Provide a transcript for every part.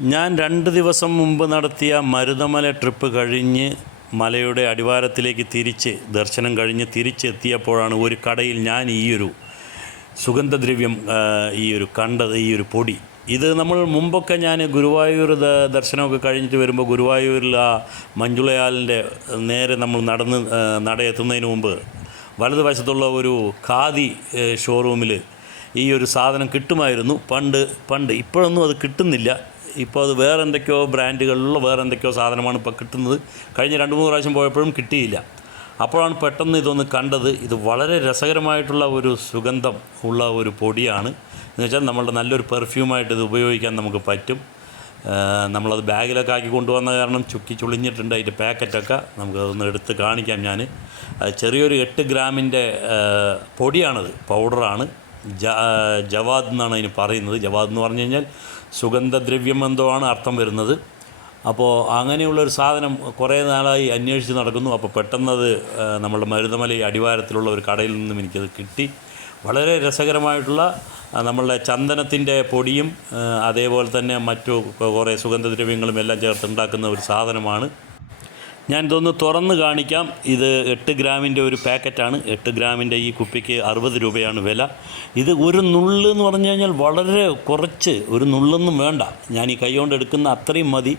ഞാൻ രണ്ട് ദിവസം മുമ്പ് നടത്തിയ മരുതമല ട്രിപ്പ് കഴിഞ്ഞ് മലയുടെ അടിവാരത്തിലേക്ക് തിരിച്ച് ദർശനം കഴിഞ്ഞ് തിരിച്ചെത്തിയപ്പോഴാണ് ഒരു കടയിൽ ഞാൻ ഈയൊരു സുഗന്ധദ്രവ്യം ഈ ഒരു കണ്ടത് ഈ ഒരു പൊടി. ഇത് നമ്മൾ മുമ്പൊക്കെ ഞാൻ ഗുരുവായൂർ ദർശനമൊക്കെ കഴിഞ്ഞിട്ട് വരുമ്പോൾ ഗുരുവായൂരിൽ ആ മഞ്ജുളയാലിന്റെ നേരെ നമ്മൾ നടന്ന് നടയെത്തുന്നതിന് മുമ്പ് വലതുവശത്തുള്ള ഒരു ഖാദി ഷോറൂമിൽ ഈ ഒരു സാധനം കിട്ടുമായിരുന്നു. പണ്ട് പണ്ട് ഇപ്പോഴൊന്നും അത് കിട്ടുന്നില്ല. ഇപ്പോൾ അത് വേറെ എന്തൊക്കെയോ ബ്രാൻഡുകളിലുള്ള വേറെ എന്തൊക്കെയോ സാധനമാണ് ഇപ്പോൾ കിട്ടുന്നത്. കഴിഞ്ഞ രണ്ട് മൂന്ന് പ്രാവശ്യം പോയപ്പോഴും കിട്ടിയില്ല. അപ്പോഴാണ് പെട്ടെന്ന് ഇതൊന്ന് കണ്ടത്. ഇത് വളരെ രസകരമായിട്ടുള്ള ഒരു സുഗന്ധം ഉള്ള ഒരു പൊടിയാണ്. എന്ന് വെച്ചാൽ നമ്മളുടെ നല്ലൊരു പെർഫ്യൂമായിട്ട് ഇത് ഉപയോഗിക്കാൻ നമുക്ക് പറ്റും. നമ്മളത് ബാഗിലൊക്കെ ആക്കി കൊണ്ടുവന്ന കാരണം ചുക്കി ചുളിഞ്ഞിട്ടുണ്ട് അതിന്റെ പാക്കറ്റൊക്കെ. നമുക്കതൊന്ന് എടുത്ത് കാണിക്കാം ഞാൻ. ചെറിയൊരു എട്ട് ഗ്രാമിന്റെ പൊടിയാണത്. പൗഡറാണ്. ജവാദ് എന്നാണ് അതിന് പറയുന്നത്. ജവാദ് എന്ന് പറഞ്ഞു കഴിഞ്ഞാൽ സുഗന്ധദ്രവ്യം എന്തോ ആണ് അർത്ഥം വരുന്നത്. അപ്പോൾ അങ്ങനെയുള്ളൊരു സാധനം കുറേ നാളായി അന്വേഷിച്ച് നടക്കുന്നു. അപ്പോൾ പെട്ടെന്നത് നമ്മുടെ നമ്മളുടെ മരുതമല അടിവാരത്തിലുള്ള ഒരു കടയിൽ നിന്നും എനിക്കത് കിട്ടി. വളരെ രസകരമായിട്ടുള്ള നമ്മളുടെ ചന്ദനത്തിന്റെ പൊടിയും അതേപോലെ തന്നെ മറ്റു കുറേ സുഗന്ധദ്രവ്യങ്ങളും എല്ലാം ചേർത്ത് ഉണ്ടാക്കുന്ന ഒരു സാധനമാണ്. ഞാൻ ഇതൊന്ന് തുറന്ന് കാണിക്കാം. ഇത് എട്ട് ഗ്രാമിന്റെ ഒരു പാക്കറ്റാണ്. എട്ട് ഗ്രാമിന്റെ ഈ കുപ്പിക്ക് അറുപത് രൂപയാണ് വില. ഇത് ഒരു നുള്ള് എന്ന് പറഞ്ഞു കഴിഞ്ഞാൽ വളരെ കുറച്ച് ഒരു നുള്ളൊന്നും വേണ്ട. ഞാൻ ഈ കൈ കൊണ്ട് എടുക്കുന്ന അത്രയും മതി.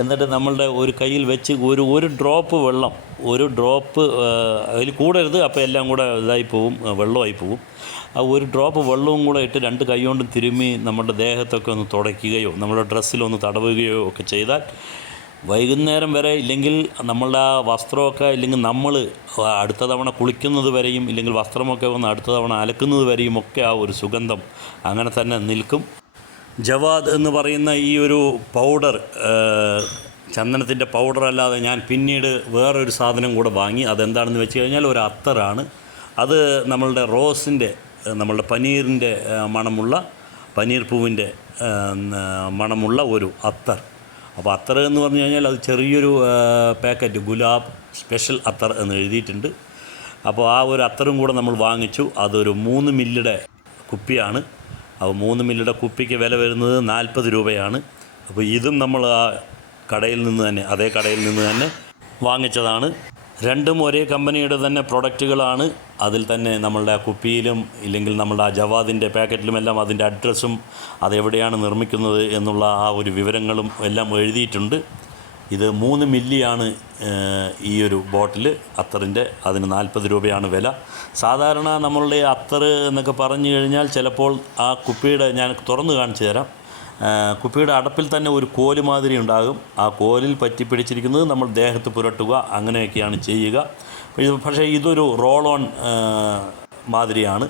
എന്നിട്ട് നമ്മളുടെ ഒരു കയ്യിൽ വെച്ച് ഒരു ഒരു ഡ്രോപ്പ് വെള്ളം ഒരു ഡ്രോപ്പ് അതിൽ കൂടരുത്. അപ്പോൾ എല്ലാം കൂടെ ഇതായി പോവും വെള്ളമായി പോവും. ആ ഒരു ഡ്രോപ്പ് വെള്ളവും കൂടെ ഇട്ട് രണ്ട് കൈ കൊണ്ടും തിരുമ്മി നമ്മുടെ ദേഹത്തൊക്കെ ഒന്ന് തുടയ്ക്കുകയോ നമ്മുടെ ഡ്രസ്സിലൊന്ന് തടവുകയോ ഒക്കെ ചെയ്താൽ വൈകുന്നേരം വരെ ഇല്ലെങ്കിൽ നമ്മളുടെ ആ വസ്ത്രമൊക്കെ ഇല്ലെങ്കിൽ നമ്മൾ അടുത്ത തവണ കുളിക്കുന്നത് വരെയും ഇല്ലെങ്കിൽ വസ്ത്രമൊക്കെ വന്ന് അടുത്ത തവണ അലക്കുന്നത് വരെയും ഒക്കെ ആ ഒരു സുഗന്ധം അങ്ങനെ തന്നെ നിൽക്കും. ജവാദ് എന്ന് പറയുന്ന ഈ ഒരു പൗഡർ ചന്ദനത്തിന്റെ പൗഡർ അല്ലാതെ ഞാൻ പിന്നീട് വേറൊരു സാധനം കൂടെ വാങ്ങി. അതെന്താണെന്ന് വെച്ച് കഴിഞ്ഞാൽ ഒരു അത്തറാണ്. അത് നമ്മളുടെ റോസിന്റെ നമ്മളുടെ പനീറിന്റെ മണമുള്ള പനീർ പൂവിന്റെ മണമുള്ള ഒരു അത്തർ. അപ്പോൾ അത്തർ എന്ന് പറഞ്ഞു കഴിഞ്ഞാൽ അത് ചെറിയൊരു പാക്കറ്റ് ഗുലാബ് സ്പെഷ്യൽ അത്തർ എന്ന് എഴുതിയിട്ടുണ്ട്. അപ്പോൾ ആ ഒരു അത്തറും കൂടെ നമ്മൾ വാങ്ങിച്ചു. അതൊരു മൂന്ന് മില്ലിയുടെ കുപ്പിയാണ്. അപ്പോൾ മൂന്ന് മില്ലിയുടെ കുപ്പിക്ക് വില വരുന്നത് നാൽപ്പത് രൂപയാണ്. അപ്പോൾ ഇതും നമ്മൾ ആ കടയിൽ നിന്ന് തന്നെ അതേ കടയിൽ നിന്ന് തന്നെ വാങ്ങിച്ചതാണ്. രണ്ടും ഒരേ കമ്പനിയുടെ തന്നെ പ്രൊഡക്റ്റുകളാണ്. അതിൽ തന്നെ നമ്മളുടെ കുപ്പിയിലും ഇല്ലെങ്കിൽ നമ്മളുടെ ആ ജവാദിന്റെ പാക്കറ്റിലുമെല്ലാം അതിന്റെ അഡ്രസ്സും അതെവിടെയാണ് നിർമ്മിക്കുന്നത് എന്നുള്ള ആ ഒരു വിവരങ്ങളും എല്ലാം എഴുതിയിട്ടുണ്ട്. ഇത് മൂന്ന് മില്ലിയാണ് ഈ ഒരു ബോട്ടിൽ അത്തറിന്റെ അതിന് നാൽപ്പത് രൂപയാണ് വില. സാധാരണ നമ്മളുടെ അത്തർ എന്നൊക്കെ പറഞ്ഞു കഴിഞ്ഞാൽ ചിലപ്പോൾ ആ കുപ്പിയുടെ ഞാൻ തുറന്ന് കാണിച്ചു തരാം. കുപ്പിയുടെ അടപ്പിൽ തന്നെ ഒരു കോൽ മാതിരി ഉണ്ടാകും. ആ കോലിൽ പറ്റി പിടിച്ചിരിക്കുന്നത് നമ്മൾ ദേഹത്ത് പുരട്ടുക അങ്ങനെയൊക്കെയാണ് ചെയ്യുക. പക്ഷേ ഇതൊരു റോൾ ഓൺ മാതിരിയാണ്.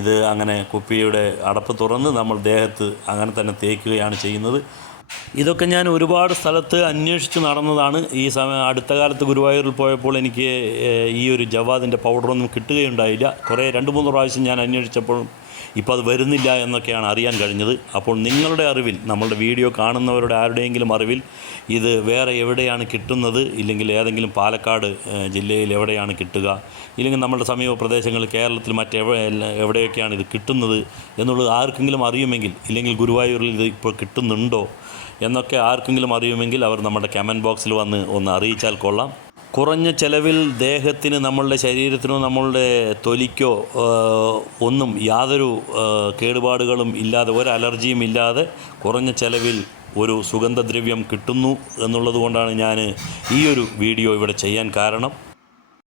ഇത് അങ്ങനെ കുപ്പിയുടെ അടപ്പ് തുറന്ന് നമ്മൾ ദേഹത്ത് അങ്ങനെ തന്നെ തേക്കുകയാണ് ചെയ്യുന്നത്. ഇതൊക്കെ ഞാൻ ഒരുപാട് സ്ഥലത്ത് അന്വേഷിച്ച് നടന്നതാണ്. ഈ സമയം അടുത്ത കാലത്ത് ഗുരുവായൂരിൽ പോയപ്പോൾ എനിക്ക് ഈ ഒരു ജവാദിന്റെ പൗഡറൊന്നും കിട്ടുകയുണ്ടായില്ല. കുറേ രണ്ട് മൂന്ന് പ്രാവശ്യം ഞാൻ അന്വേഷിച്ചപ്പോൾ ഇപ്പോൾ അത് വരുന്നില്ല എന്നൊക്കെയാണ് അറിയാൻ കഴിഞ്ഞത്. അപ്പോൾ നിങ്ങളുടെ അറിവിൽ നമ്മളുടെ വീഡിയോ കാണുന്നവരുടെ ആരുടെയെങ്കിലും അറിവിൽ ഇത് വേറെ എവിടെയാണ് കിട്ടുന്നത്? ഇല്ലെങ്കിൽ ഏതെങ്കിലും പാലക്കാട് ജില്ലയിൽ എവിടെയാണ് കിട്ടുക? ഇല്ലെങ്കിൽ നമ്മുടെ സമീപ പ്രദേശങ്ങളിൽ കേരളത്തിൽ മറ്റെവിടെ എവിടെയൊക്കെയാണ് ഇത് കിട്ടുന്നത് എന്നുള്ളത് ആർക്കെങ്കിലും അറിയുമെങ്കിൽ ഇല്ലെങ്കിൽ ഗുരുവായൂരിൽ ഇത് ഇപ്പോൾ കിട്ടുന്നുണ്ടോ എന്നൊക്കെ ആർക്കെങ്കിലും അറിയുമെങ്കിൽ അവർ നമ്മുടെ കമന്റ് ബോക്സിൽ വന്ന് ഒന്ന് അറിയിച്ചാൽ കൊള്ളാം. കുറഞ്ഞ ചെലവിൽ ദേഹത്തിന് നമ്മളുടെ ശരീരത്തിനോ നമ്മളുടെ തൊലിക്കോ ഒന്നും യാതൊരു കേടുപാടുകളും ഇല്ലാതെ ഒരു അലർജിയും ഇല്ലാതെ കുറഞ്ഞ ചെലവിൽ ഒരു സുഗന്ധദ്രവ്യം കിട്ടുന്നു എന്നുള്ളത് കൊണ്ടാണ് ഞാൻ ഈ ഒരു വീഡിയോ ഇവിടെ ചെയ്യാൻ കാരണം.